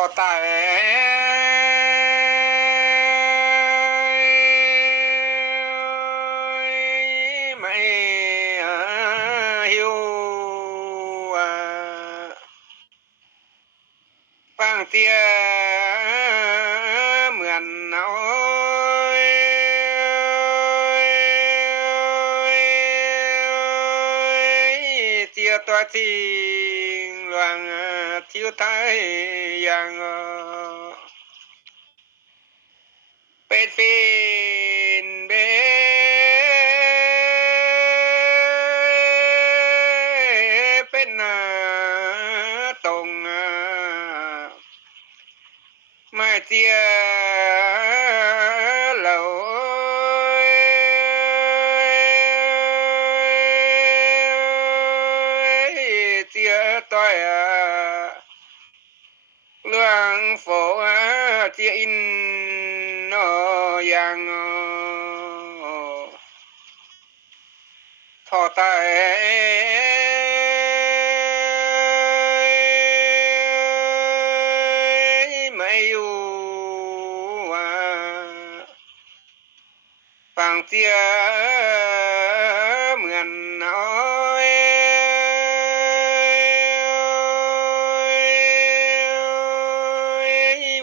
อตายไม่หิวฟังเตียเหมือนเอาเตียตัวทิ้งหลวงทิวไทยอย่างเป็นฟินเบเป็นตรงไม่เตียเหล่าเตียต้อยเรื่องโฟเตียอินอย่างทอตายไม่อยู่ฟังเตียเหมือนน้อย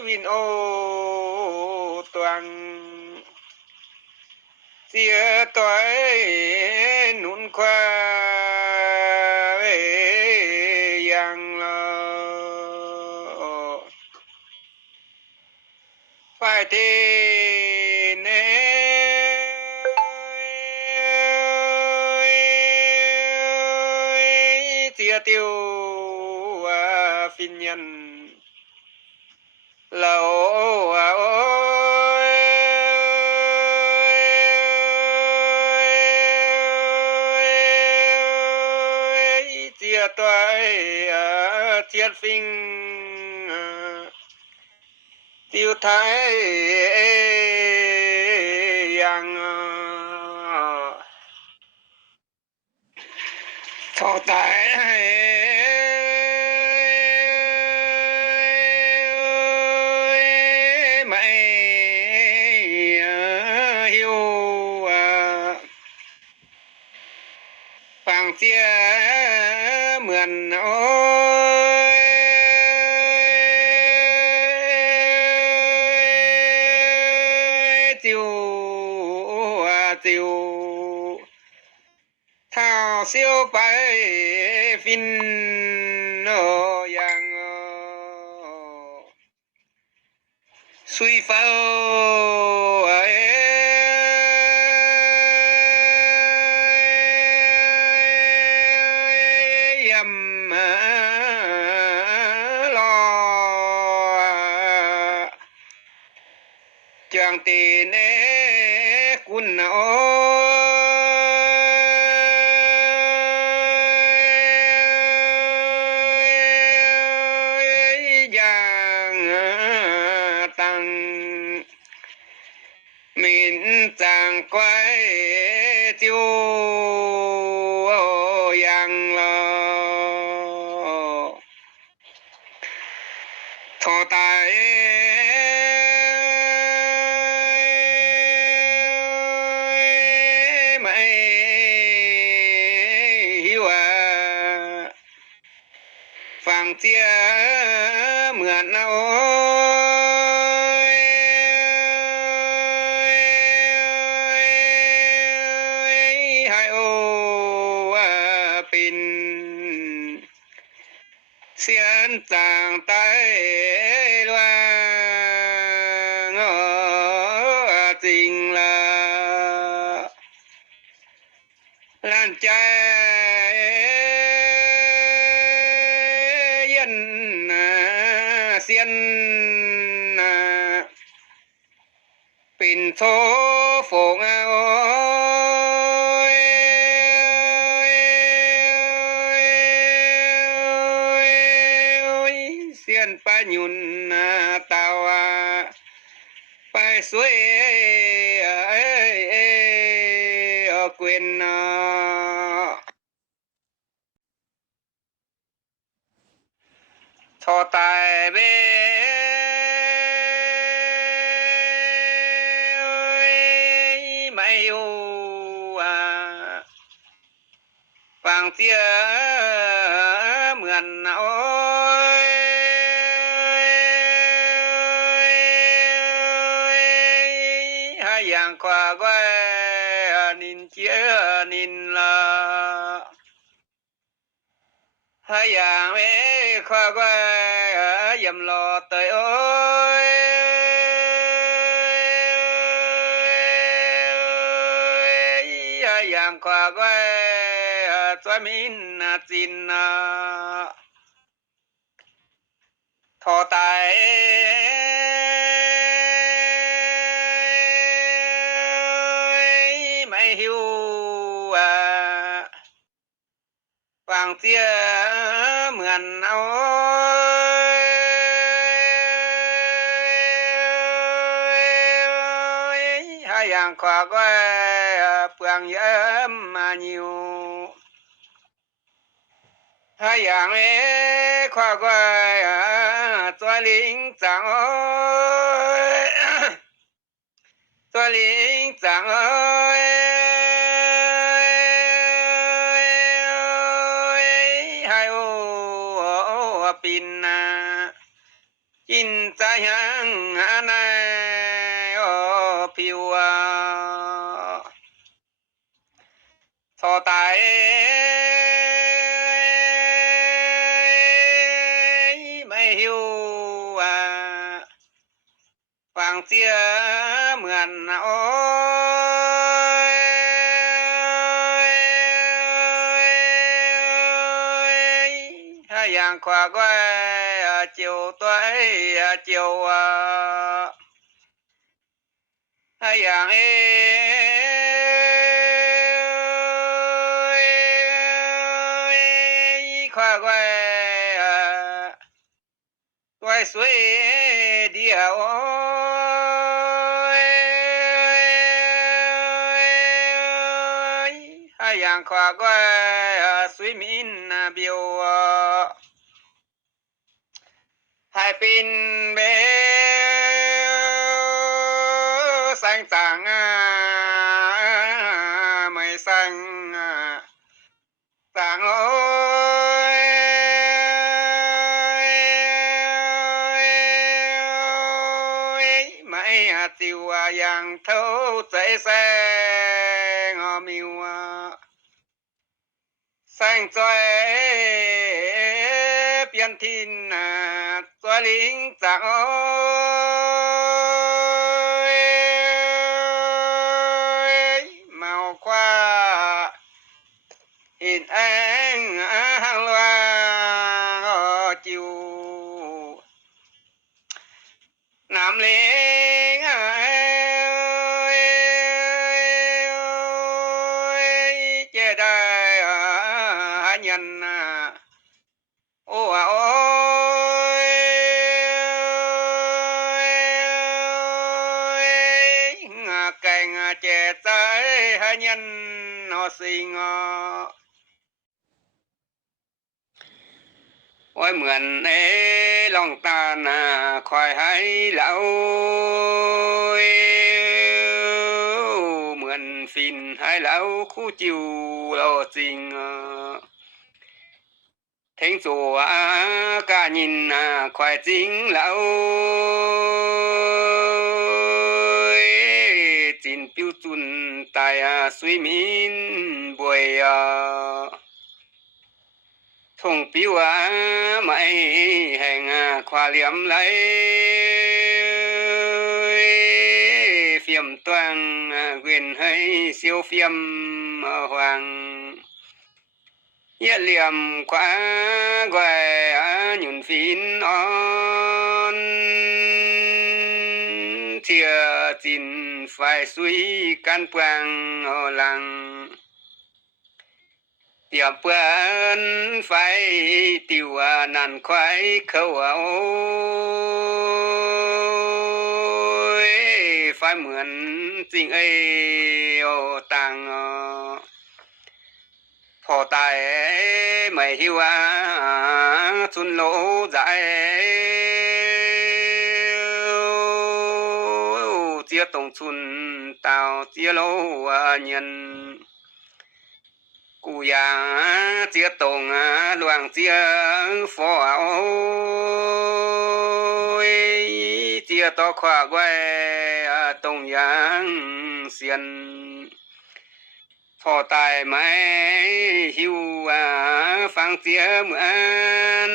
วินโอตวงเสียตัวหนุนควาอย่างฝ่ายที่เนเสียติวฟินยันเราเสียตัวเทียนฟิงติวไทยอย่างทอตายไม่หิวฟังเสียเหมือนติวถ้าเสียวไปฟินอย่างสุยเฝ้ายำรอจังตีเนกุนอย่างตังมินจางไกวติวอย่างทอตายไม่หิวฟังเสียเหมือนให้โอปินเสียนต่างใต้ลวงจริงละลั่นใจเย็นเสียนปิ่นโทโฟงเสียนปะยุนตาวไปสวยเกวนทอตายเบ งเสียเหมือนโอ้ยให้อย่างกว่าไว้นินเจียนินละให้อย่างเอ้กว่าไว้ยำรอเตยโอ้ยให้อย่างกว่าไว้สวมินจินทอตายไม่หิวฟังเสียเหมือนเอาให้อย่างขวากไว้เปลืองเยิ้มมายิวให้อย่างขวากไว้ตัวลิงจังตัวลิงจังให้โอปินกินใจยังในผิวทอตายไม่หิวฟังเสียเหมือนโอ้ยให้อย่างขวากไว้เจียวตัวเจียวให้อย่างขวากไว้ตัวสวยเดียวให้อย่างขวากไว้สวยมินเบียวให้เป็นเบสังต่างไม่สังต่างโอ้ยไม่ติวอย่างเท่าใจแสงมิวแสงจ้อยเปลี่ยนทินตัวลิงจากโอ้ยเมาคว้าอินแองหังลวงจิวน้ำเลี้ยงเจได้หันยันโอ้โอ้ยแกงเจใจหันยันสิงโอ้ยเหมือนลองตาหน้าควายให้เหล่าเหมือนฟินให้เหล่าคู่จิวเราจริงเทงสัวกายินควายจริงเหล่าจินปิวจุนตายสวยมินบวยทงปิวไม่แห่งควาเหลี่ยมไหลเฟียมตวงเวียนให้เสียวเฟียมหวังเยี่ยเหลี่ยมควาแกวหยุ่นฟินอ่อนเทียจินไฟสุยกันเปลืองหลังเตียบเปื้อนไฟติวนั่นควายเขาโอ้ยไฟเหมือนจริงโอตังพอตายไม่หิวสุนโลใจเจียตรงสุนเต่าเจียโลเงิน กูยาเจียตงหลวงเจียฟอโอยเจียต่อขวาไว้ตรงยางเสียนพอตายไหมหิวฟังเจียเหมือน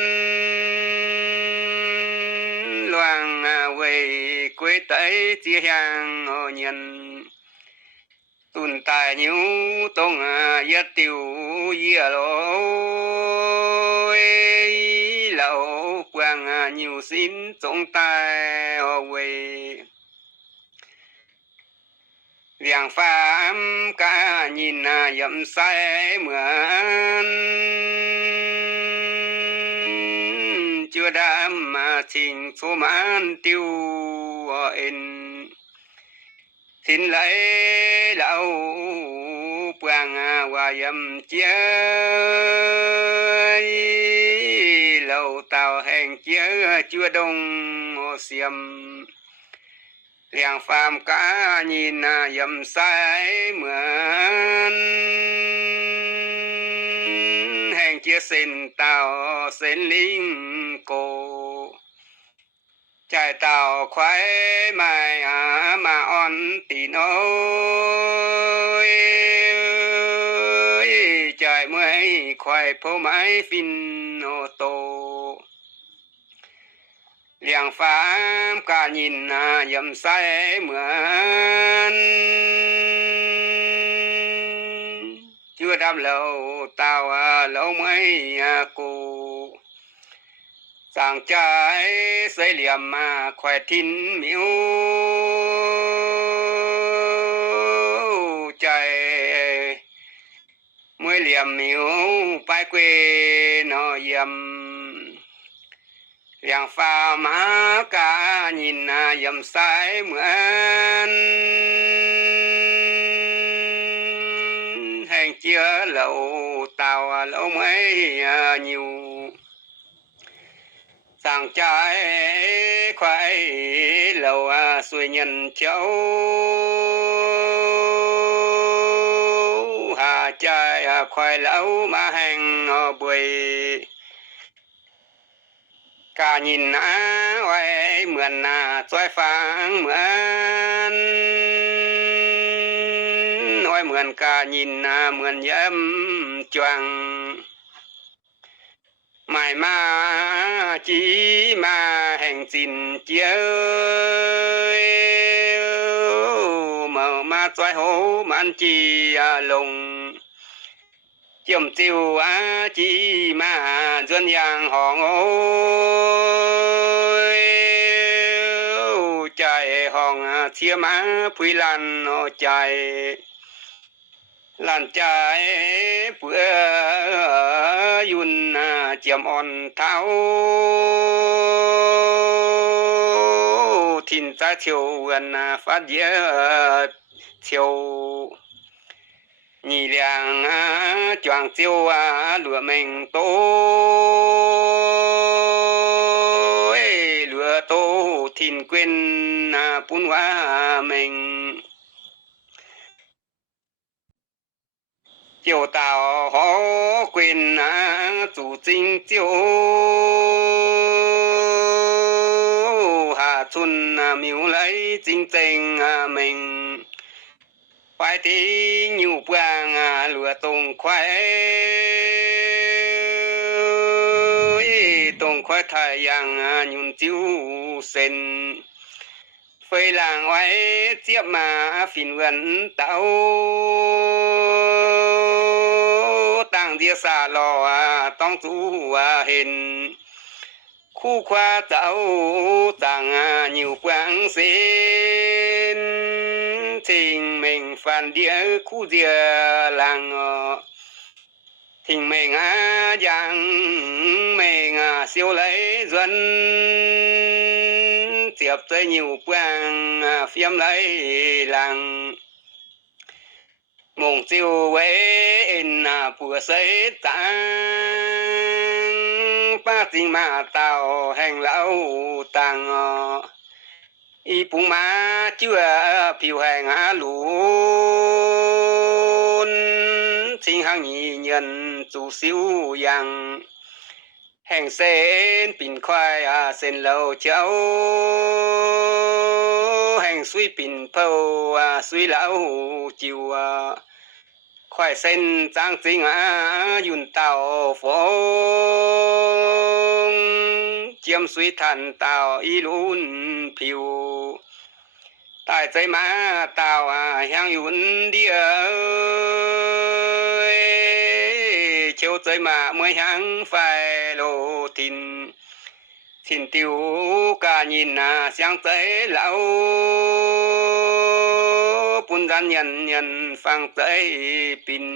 หลวงเวยกวยไตเจียยังเย็นตุนตายนิ้วตรงยะติวเยียโลเหล่าปวงนิ้วสินจงตายเวยเลียงฟ้ามกายินยำใสเหมือนจัวดำมาทิ้งสุมันติวเอ็นสินไหลเหล่าปวงว่ายำเจียเหล่าเต่าแห่งเจียจัวดงเสียมเลียงฟามกายินยำใสเหมือนแห่งเจียเส้นเต่าเส้นลิงโกใจเต่าควายไม่มาอ่อนตีนโอยใจเมื่อยควายผู้ไม้ฟินโตเลียงฟ้ามกายินยำใสเหมือนจัวดำเหล่าเต่าเหล่าไม้กูสั่งใจใส่เหลี่ยมมาแขวทินมิวใจมวยเหลี่ยมมิวไปเกวนอยำเลียงฟ้ามากายินยำใสเหมือนแห่งเจียเหล่าเต่าเหล่าไม้ยิวสั่งใจควายเหล่าสวยยันเจ้าหาใจควายเหล่ามาแห่งบวยกายินไว้เหมือนจ้อยฟังเหมือนไว้เหมือนกายินเหมือนย้ำจวงหมายมาจีมาแห่งจินเจียวมาจ้อยโหมันจีลงเจียมจิวจีมาจนยางห้องใจห้องเทียมาพุยลันใจลั่นใจเพื่อยุนเจียมอ่อนเท้าทินตาเที่ยววันฟาดเยอะเที่ยวนี่เลียงจวงเจียวหลัวเมงโตหลัวโตทินเกวนปุ้นว่าเมงเจียวเต่าหอเกวนจู่จริงเจียวหาชุนมิวไหลจริงเจงเมงไปที่อยู่เปลืองหลัวตรงควายตรงควายไทยยังยุนจิ้วเส้นเฟยหลังไว้เจียบมาฟินเวนเต้าตั้งเดียสาลอต้องจูเห็นคู่ควาเจ้าต่างอยู่เปลืองเส้นทิ้งเมงฟันเดียคู่เดียหลังทิ้งเมงยังเมงเสียวไหลจวนเสียบใจอยู่เปลืองเฟียมไหลหลังมงจิวเวนปัวใส่ตังป้าจิงมาเต่าแห่งเหล่าตังอีปุงมาเจือผิวแห่งหลุน ชิงหังนี้เงินจูซิวยังแห่งเส้นปิ่นควายเส้นเหล่าเจ้าแห่งสุยปิ่นเผาสุยเหล่าจิวควายเส้นจางจริงยุ่นเต่าฝงเจียมสุยทันเต่าอีลุนผิวตายใจมาเต่ายังยุ่นเดียวเชียวใจมาเมื่อยังไฟโลทินทินติวกายินเสียงใจเหล่าปุ่นจันยันฟังใจปิ่น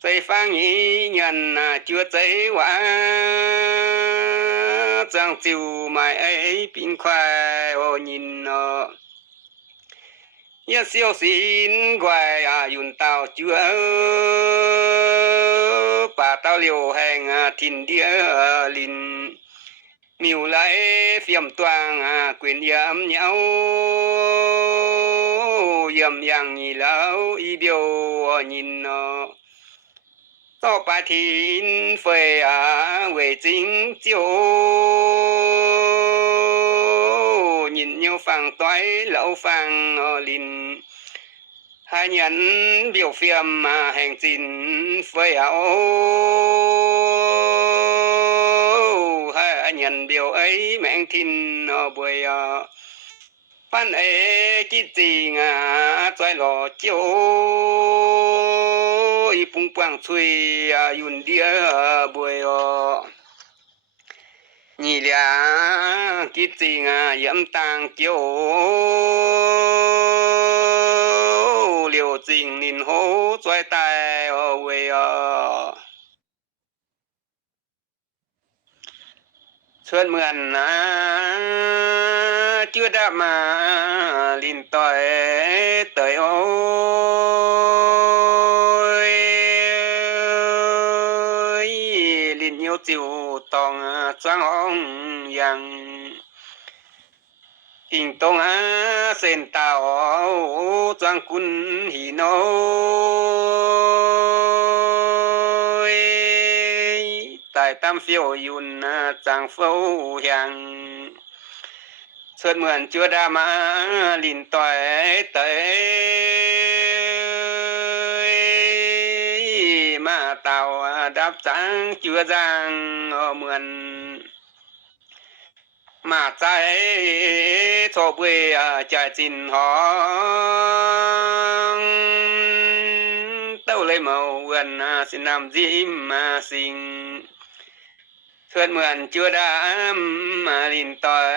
ใจฟังอียันเจือใจว่าจังจิวไม่ปิ่นควายโอยินยะเสียวสินกวายยุ่นเต่าเจือป่าเต่าเหลียวแห่งทินเดียลินมิวไหลเฟียมตวงเกวียนยามเหยายำยังอีเหลาอีเบียวยินต่อปาทินเฟยเวจิงเจียวยินเยวฟังต้อยเหลาฟังลินหายันเบียวเฟียมแห่งจินเฟยยันเบียวแมงทินบวยปันกิจิงจ้อยหล่อเจียวอีปุงปังช่วยยุ่นเดียบวยนี่แหละกิจิงยำตังเจียวเหลียวจริงนินโหจ้อยตายเวยเชิญเหมือนเจือดามาลินต่อยเตยโอ้ยลินเหียวจิวตองจางห้องยังอิงตรงเส้นตาจางกุนหีโนตายตามเฟียวยุ่นจางเฝ้ายังเชิญเหมือนเจือดามาลินต่อยเตยมาเต่าดับจังเจือจังเหมือนมาใจโทบเวใจจินหองเต้าเลยเมาเวนสินำจิ้มมาสิงเชิญเหมือนเจือดามมาลินต่อย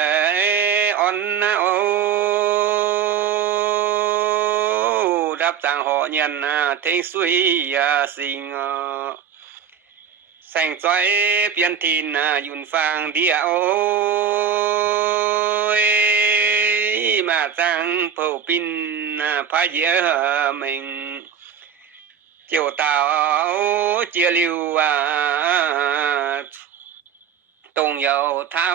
อ่อนโอดับจางหอยันเทงสุยสิงแสงจ้อยเปลี่ยนทินยุ่นฟังเดียวมาจังเผาปินพาเยอะเมงเจียวเต่าเจียลิวตรงเหยาเท้า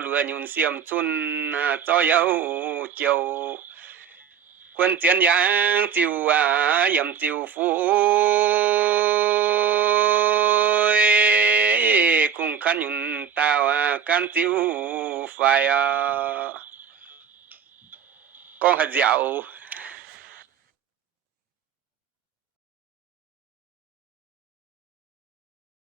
เหลือยุ่นเสียมชุนจ้อยเหยาเจียวควรเจียนยางจิวยำจิวฟูคุ้งขันยุ่นตาวกันจิวไฟกองหัดเหยา